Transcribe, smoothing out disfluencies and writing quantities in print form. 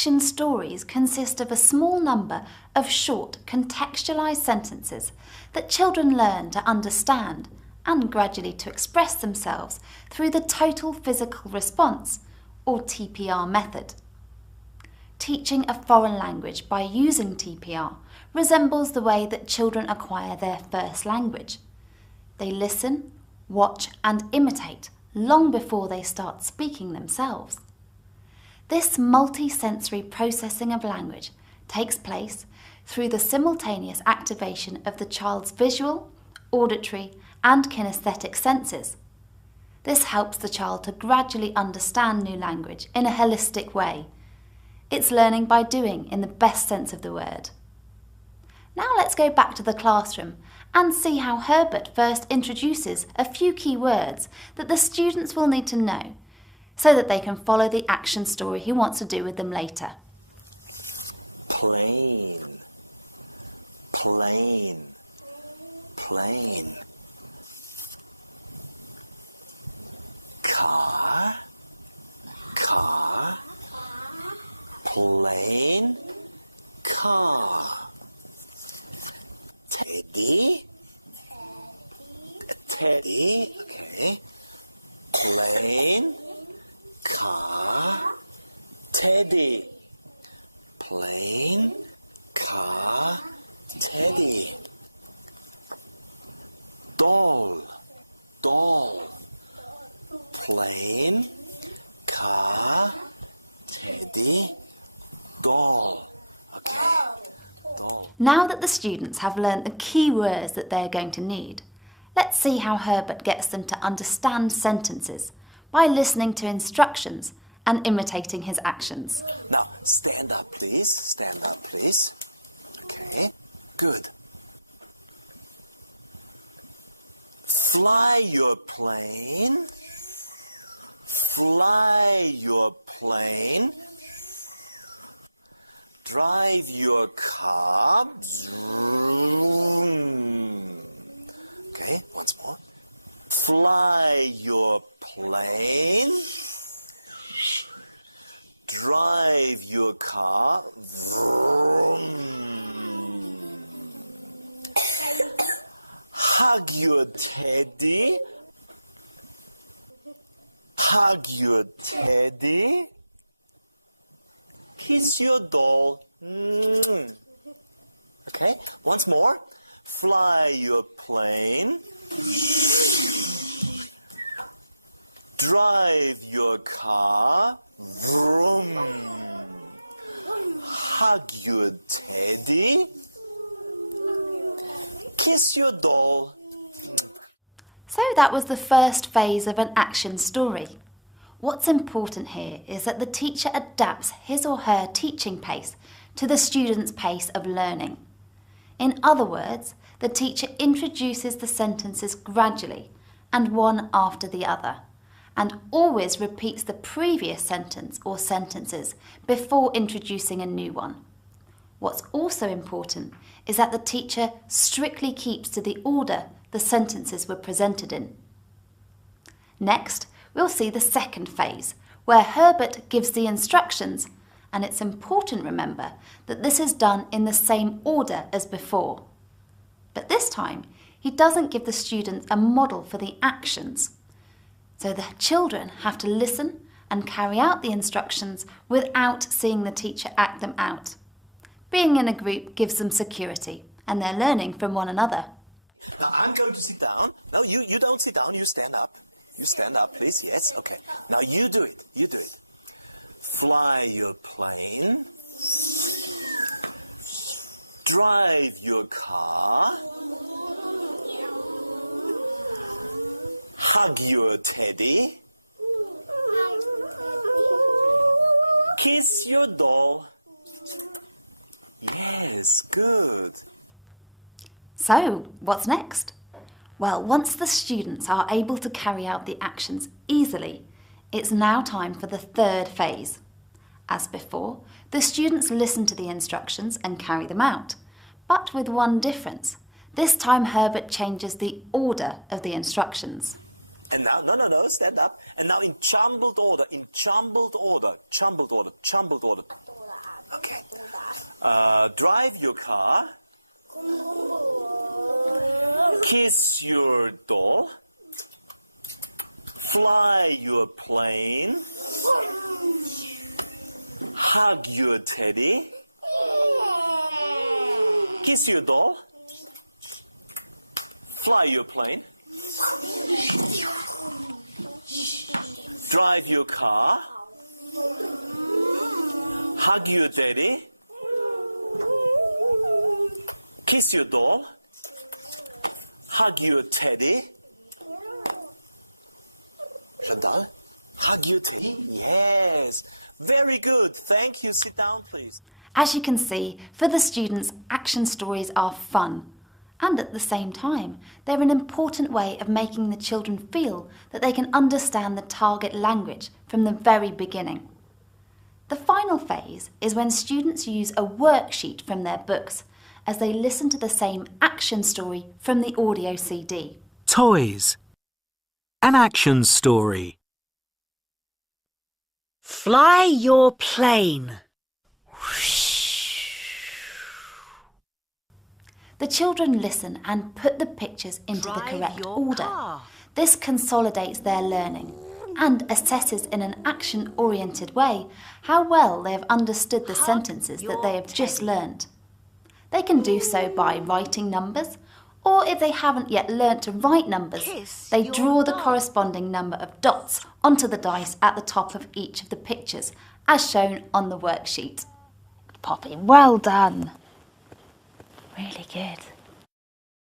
Action stories consist of a small number of short, contextualised sentences that children learn to understand and gradually to express themselves through the total physical response, or TPR method. Teaching a foreign language by using TPR resembles the way that children acquire their first language. They listen, watch and imitate long before they start speaking themselves. This multi-sensory processing of language takes place through the simultaneous activation of the child's visual, auditory and kinesthetic senses. This helps the child to gradually understand new language in a holistic way. It's learning by doing in the best sense of the word. Now let's go back to the classroom and see how Herbert first introduces a few key words that the students will need to know so that they can follow the action story he wants to do with them later. Plane, plane, plane. Car, car, plane, car. Teddy, teddy, okay. Plane, car, teddy. Plane, car, teddy. Doll, doll. Plane, car, teddy, doll. Okay, doll. Now that the students have learnt the key words that they are going to need, let's see how Herbert gets them to understand sentences by listening to instructions and imitating his actions. Now, stand up, please. Stand up, please. Okay, good. Fly your plane. Fly your plane. Drive your car. Zoom. Okay, once more. Fly your plane. Drive your car. Vroom. Hug your teddy. Hug your teddy. Kiss your doll. Okay, once more. Fly your plane. Drive your car. Vroom. Hug your teddy. Kiss your doll. So that was the first phase of an action story. What's important here is that the teacher adapts his or her teaching pace to the student's pace of learning. In other words, the teacher introduces the sentences gradually and one after the other, and always repeats the previous sentence or sentences before introducing a new one. What's also important is that the teacher strictly keeps to the order the sentences were presented in. Next, we'll see the second phase, where Herbert gives the instructions, and it's important, remember, that this is done in the same order as before. But this time, he doesn't give the students a model for the actions. So the children have to listen and carry out the instructions without seeing the teacher act them out. Being in a group gives them security, and they're learning from one another. Now I'm going to sit down. No, you don't sit down, you stand up. You stand up, please, yes, okay. Now you do it, you do it. Fly your plane. Drive your car. Hug your teddy. Kiss your doll. Yes, good. So, what's next? Well, once the students are able to carry out the actions easily, it's now time for the third phase. As before, the students listen to the instructions and carry them out, but with one difference. This time Herbert changes the order of the instructions. And now, no, stand up. And now in jumbled order, jumbled order. Okay. Drive your car. Kiss your doll. Fly your plane. Hug your teddy. Kiss your doll. Fly your plane. Drive your car. Hug your daddy. Kiss your doll. Hug your teddy. Chantal, hug your teddy. Yes. Very good. Thank you. Sit down, please. As you can see, for the students, action stories are fun. And at the same time, they're an important way of making the children feel that they can understand the target language from the very beginning. The final phase is when students use a worksheet from their books as they listen to the same action story from the audio CD. Toys. An action story. Fly your plane. The children listen and put the pictures into the correct order. This consolidates their learning and assesses in an action-oriented way how well they have understood the sentences that they have just learnt. They can do so by writing numbers, or if they haven't yet learnt to write numbers, they draw the corresponding number of dots onto the dice at the top of each of the pictures, as shown on the worksheet. Poppy, well done. Really good.